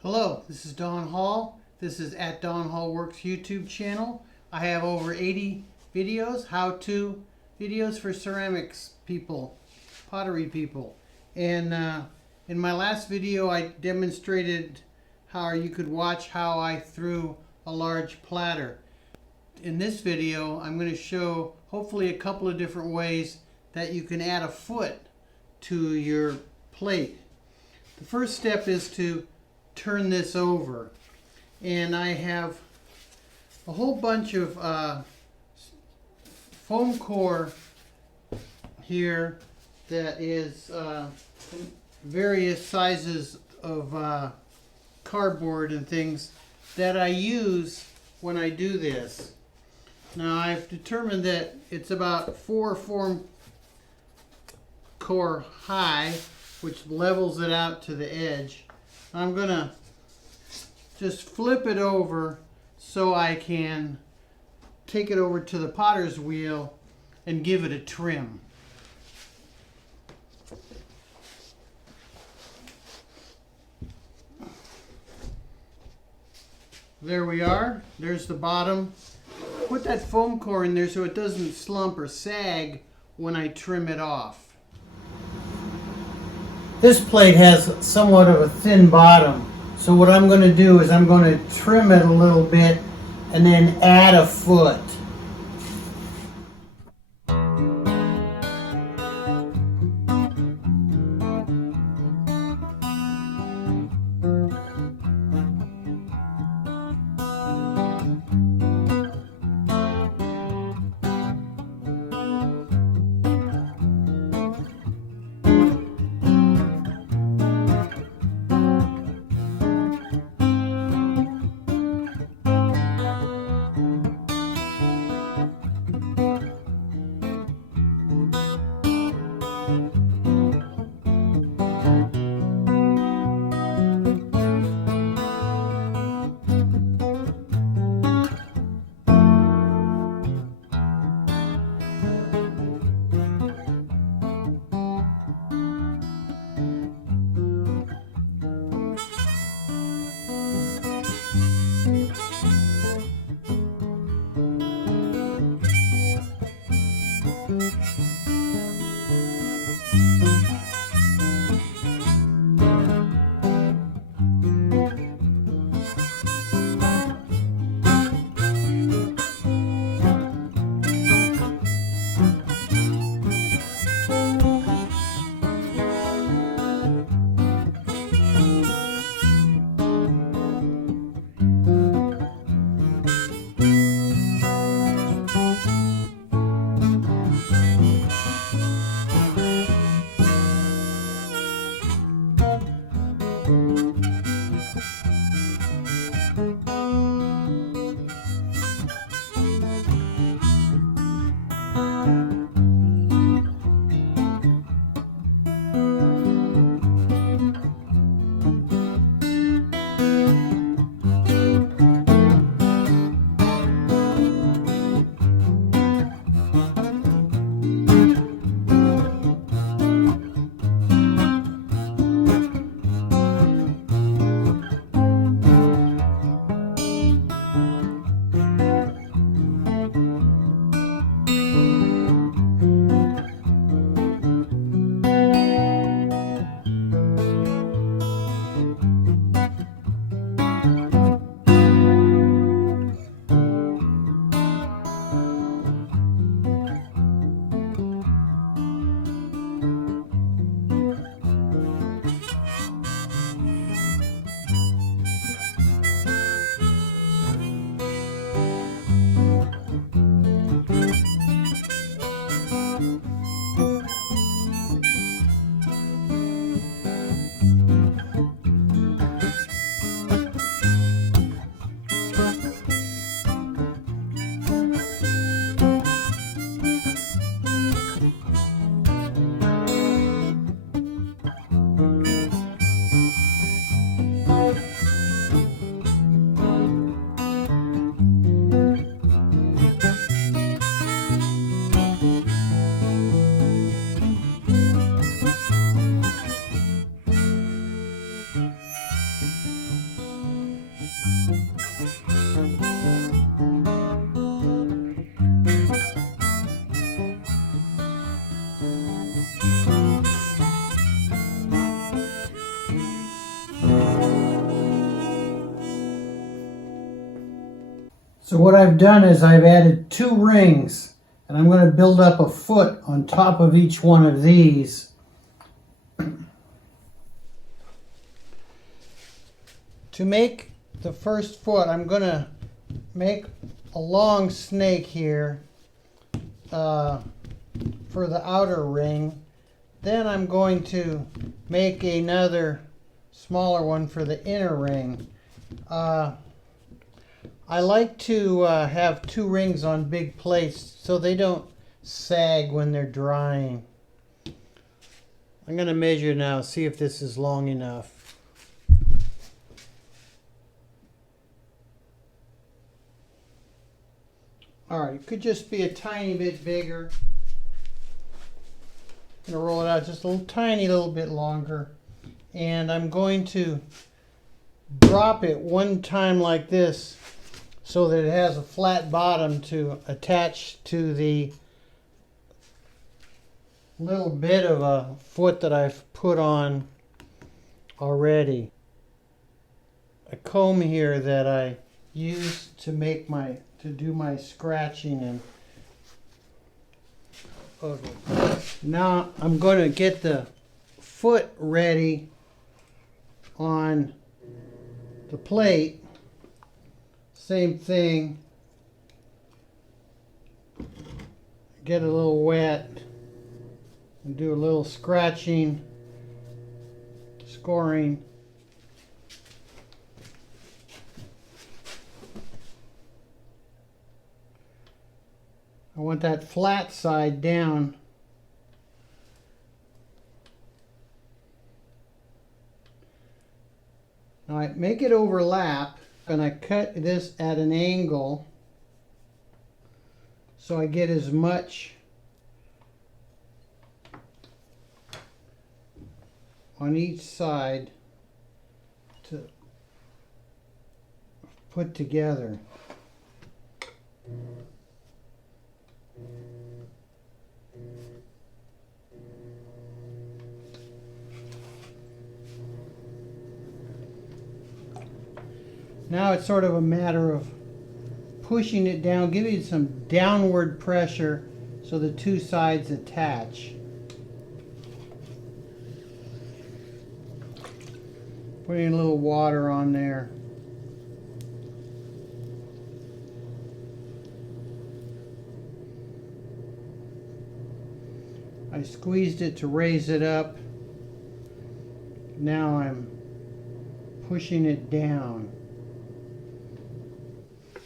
Hello, this is Don Hall. This is at Don Hall Works YouTube channel. I have over 80 videos, how-to videos for ceramics people, pottery people. And in my last video I demonstrated how you could watch how I threw a large platter. In this video I'm going to show hopefully a couple of different ways that you can add a foot to your plate. The first step is to turn this over, and I have a whole bunch of foam core here that is various sizes of cardboard and things that I use when I do this. Now I've determined that it's about 4 foam core high, which levels it out to the edge. I'm gonna just flip it over so I can take it over to the potter's wheel and give it a trim. There we are. There's the bottom. Put that foam core in there so it doesn't slump or sag when I trim it off. This plate has somewhat of a thin bottom, so what I'm going to do is I'm going to trim it a little bit and then add a foot. So what I've done is I've added 2 rings, and I'm going to build up a foot on top of each one of these. To make the first foot, I'm going to make a long snake here for the outer ring. Then I'm going to make another smaller one for the inner ring. I like to have 2 rings on big plates so they don't sag when they're drying. I'm going to measure now, see if this is long enough. Alright, it could just be a tiny bit bigger. I'm going to roll it out just a tiny little bit longer. And I'm going to drop it one time like this so that it has a flat bottom to attach to the little bit of a foot that I've put on already. A comb here that I use to do my scratching. And okay. Now I'm going to get the foot ready on the plate. Same thing. Get a little wet and do a little scratching, scoring. I want that flat side down. Now I make it overlap, and I cut this at an angle so I get as much on each side to put together. Now it's sort of a matter of pushing it down, giving it some downward pressure so the 2 sides attach. Putting a little water on there. I squeezed it to raise it up. Now I'm pushing it down.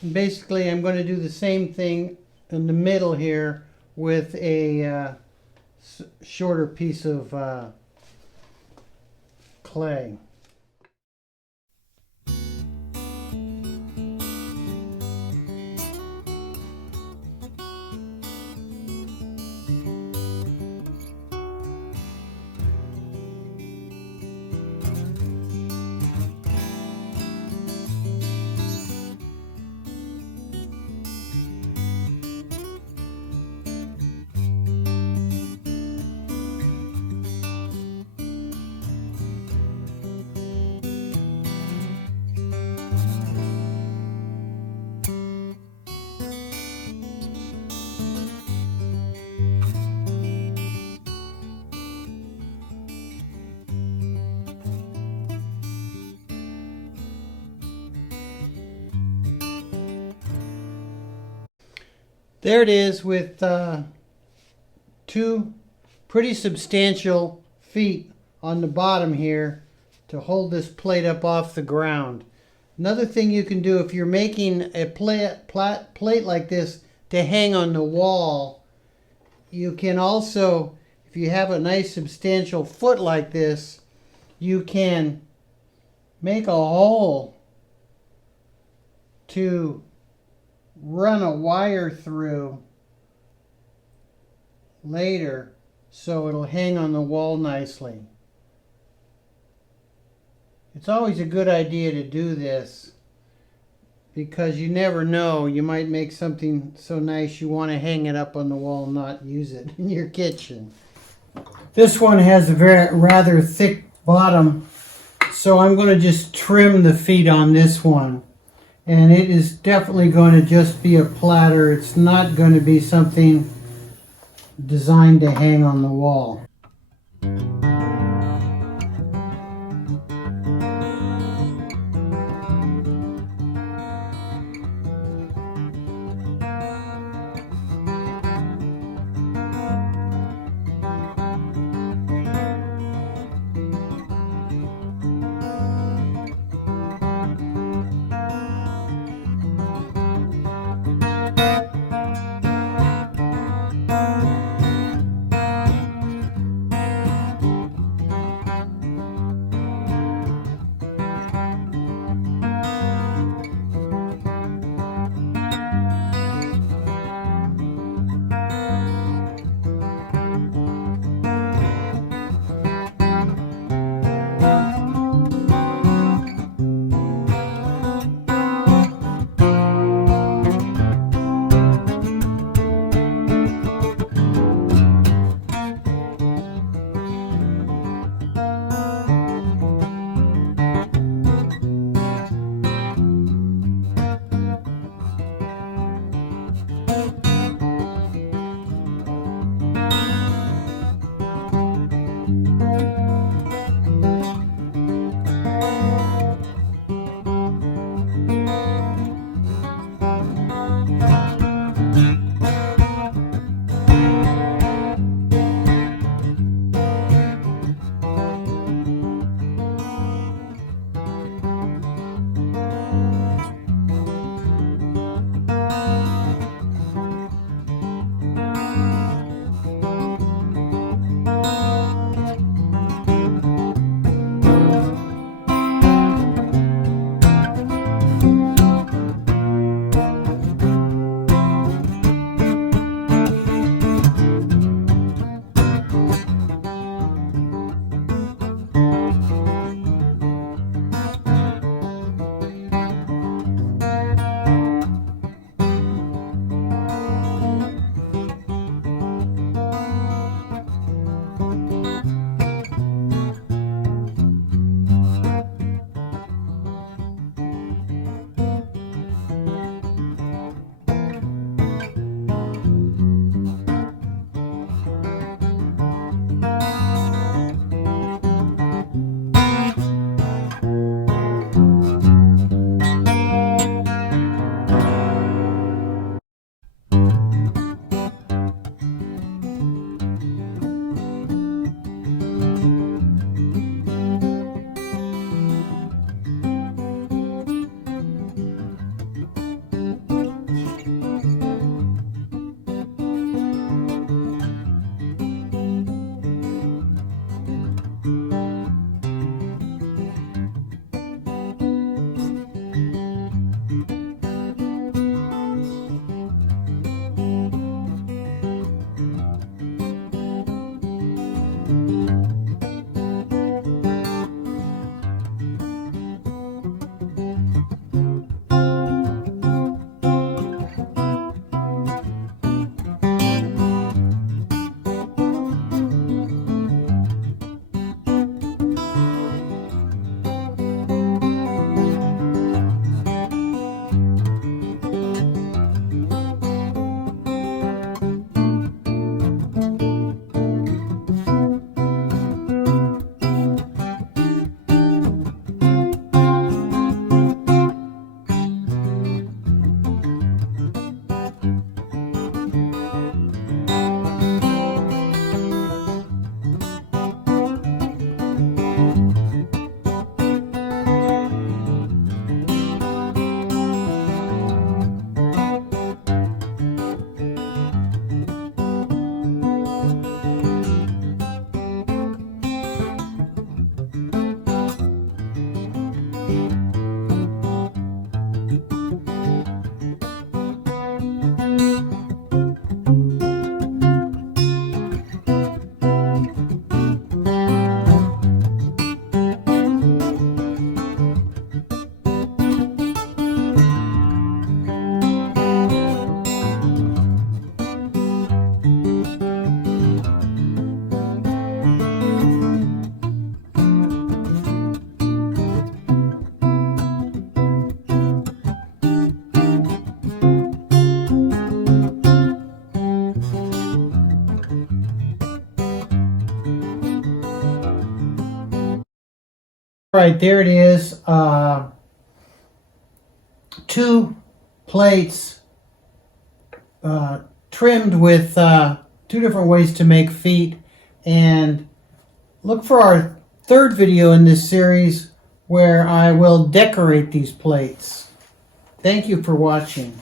And basically, I'm going to do the same thing in the middle here with a shorter piece of clay. There it is with 2 pretty substantial feet on the bottom here to hold this plate up off the ground. Another thing you can do if you're making a plate like this to hang on the wall, you can also, if you have a nice substantial foot like this, you can make a hole to run a wire through later so it'll hang on the wall nicely. It's always a good idea to do this because you never know, you might make something so nice you want to hang it up on the wall and not use it in your kitchen. This one has a rather thick bottom, so I'm going to just trim the feet on this one. And it is definitely going to just be a platter. It's not going to be something designed to hang on the wall. All right, there it is. 2 plates trimmed with 2 different ways to make feet. And look for our 3rd video in this series where I will decorate these plates. Thank you for watching.